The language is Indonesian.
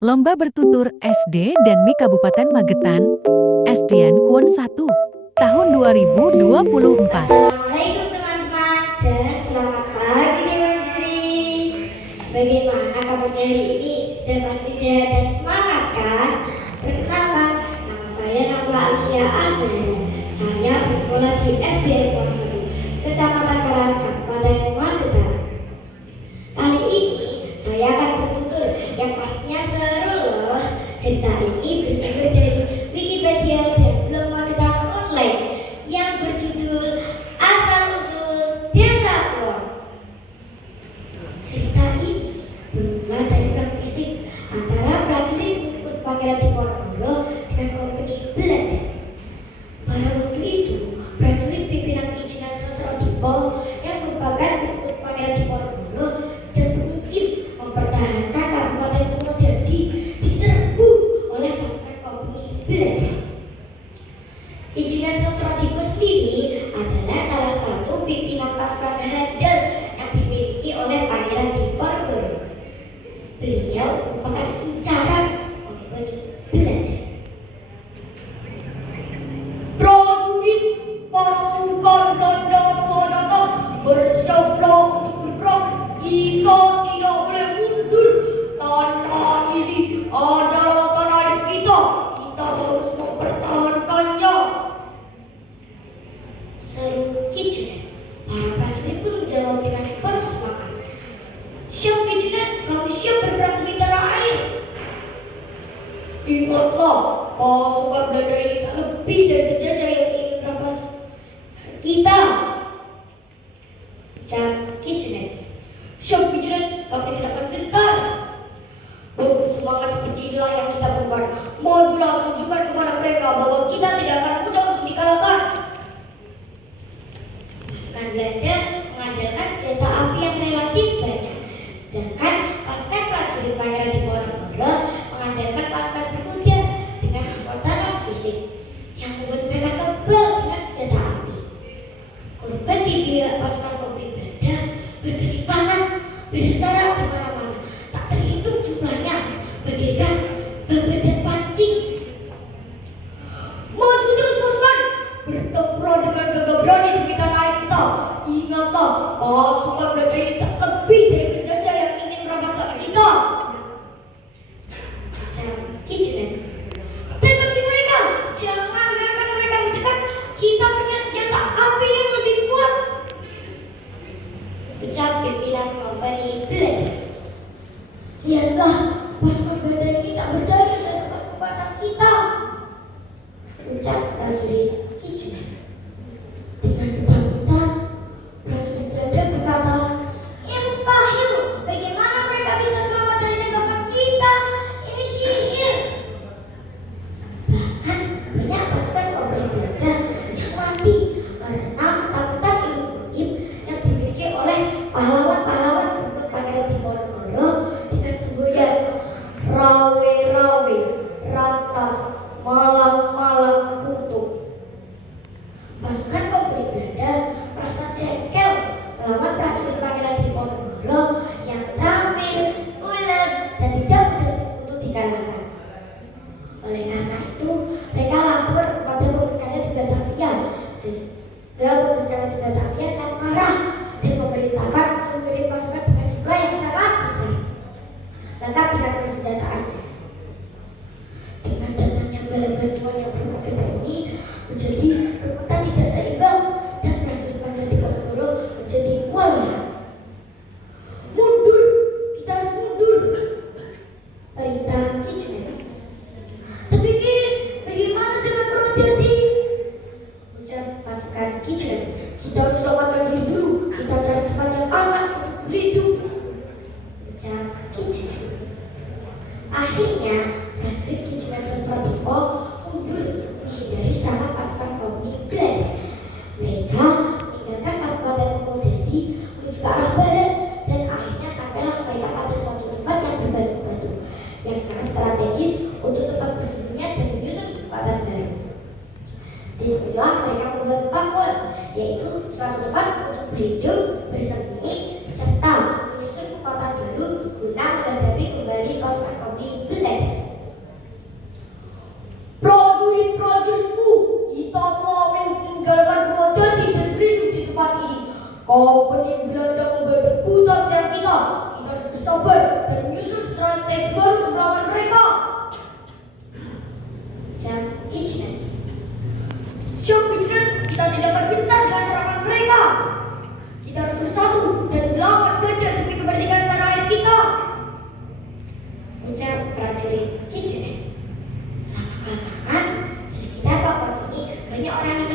Lomba bertutur SD dan MI Kabupaten Magetan, SDN Kuon 1, tahun 2024. Assalamualaikum teman-teman dan selamat pagi Dewan Juri. Bagaimana kabarnya hari ini? Sudah pasti sehat dan semangat kan? Perkenalkan, nama saya Nabila Alicia Azhara. Saya bersekolah di SDN Kuon 1, Kecamatan Karas, Kabupaten Magetan. Kali ini saya akan bertutur yang pastinya seru loh. Cerita ini bersumber dari Wikipedia dan blog Magetan Online yang berjudul Asal-usul Desa Kuon. Cerita ini bermula dari perang fisik antara prajurit pengikut Pangeran Diponegoro dengan Kompeni Belanda. Pada waktu itu, prajurit pimpinan Ki Sosro-Dipo yang merupakan pengikut Pangeran Diponegoro sedang bermukim mempertahankan Kabupaten Purwodadi diserbu oleh pasukan Kompeni Belanda. Ki Sosro-Dipo sendiri adalah salah satu pimpinan pasukan handal yang dimiliki oleh Pangeran Diponegoro. Beliau merupakan incaran Kompeni Belanda. Prajurit pasukan ganda Sanaka bersiaplah untuk berperang. Kita tidak boleh mundur. Tanah ini adalah tanah air kita. Kita harus mempertahankannya. Seru Ki Junet. Para prajurit pun menjawab dengan penuh semangat. Siap Ki Junet, kami siap berperang demi tanah air. Ingatlah, pasukan Belanda ini tak lebih dari penjajah yang ingin merampas kita. Ucap Ki Junet. Siap Ki Junet, kami tidak akan gentar. Bersemangat seperti inilah yang kita perlukan. Majulah tunjukkan kepada mereka bahwa kita tidak akan mudah untuk dikalahkan. Pasukan Belanda mengandalkan senjata api yang relatif banyak, sedangkan pasukan prajurit Pangeran Diponegoro mengandalkan pasukan berkuda dengan kekuatan non-fisik yang membuat mereka kebal dengan senjata api. Korban di pihak pasukan Kompeni Belanda berkelimpangan, berdesaran di mana-mana, tak terhitung jumlahnya, bagaikan babat dan pancing. Maju terus pasukan, bertempur dengan gagah berani demi tanah air kita. Ingatlah, pasukan Belanda ini tak lebih dari penjajah yang ingin merampas tanah kita. Ucap Ki Junet. Tembaki mereka, jangan biarkan mereka mendekat. Kita punya senjata api yang lebih kuat. Ucap pimpinan Kompeni Belanda. Lihatlah, pasukan Belanda ini tak berdaya di hadapan kekuatan kita. Ucap prajurit Ki Junet. Dengan ketakutan, prajurit Belanda berkata, "Ya mustahil, bagaimana mereka bisa selamat dari tembakan kita? Ini sihir." Bahkan banyak pasukan Kompeni Belanda yang mati karena ketakutan ilmu gaib yang dimiliki oleh pahlawan-pahlawan pengikut Pangeran Diponegoro dengan semboyan Rawe-rawe, rantas, malang-malang kutuk. Pasukan Kompeni Belanda merasa jengkel melawan prajurit Pangeran Diponegoro yang terampil, ulet, dan tidak mudah untuk dikalahkan. Oleh karena itu, mereka lapor kepada pembesarnya di Batavia, sehingga pembesarnya di Batavia sangat marah dan memerintahkan mengirim pasukan dengan jumlah yang sangat besar, lengkap dengan persenjataannya. Dengan datangnya bala bantuan yang bermobil ini menjadi rebutan tidak seimbang dan prajurit Pangeran Diponegoro menjadi kewalahan. Mundur, kita harus mundur. Perintah Ki Junet. Tapi Ki, bagaimana dengan Purwodadi? Ucap pasukan Ki Junet. Kita harus selamatkan diri dulu. Kita cari tempat yang aman untuk berlindung. Ucap Ki Junet. Akhirnya prajurit Ki Sosro-Dipo mundur menghindari serangan pasukan Kompeni Belanda. Mereka meninggalkan Kabupaten Purwodadi menuju ke arah barat dan akhirnya sampailah mereka pada suatu tempat yang berbatu-batu yang sangat strategis untuk tempat bersembunyian dan menyusun kekuatan baru. Disinilah mereka membuat pangkon, yaitu suatu tempat untuk berlindung, bersembunyi, serta menyusun menyusun kekuatan baru guna menghadapi kembali pasukan Komni Belanda. Prajurit-prajuritku, kita telah meninggalkan Purwodadi dan berlindung di tempat ini. Kompeni Belanda membabat buta menyerang kita. Kita harus bersabar dan menyusun strategi baru untuk melawan mereka. Jam Hijrah. Siap Hijrat, kita tidak akan gentar dengan serangan mereka. Kita harus bersatu dan melawan Belanda demi kemerdekaan tanah air kita. Ucap prajurit Hijrah. Lama-kelamaan, di sekitar papan ini banyak orang yang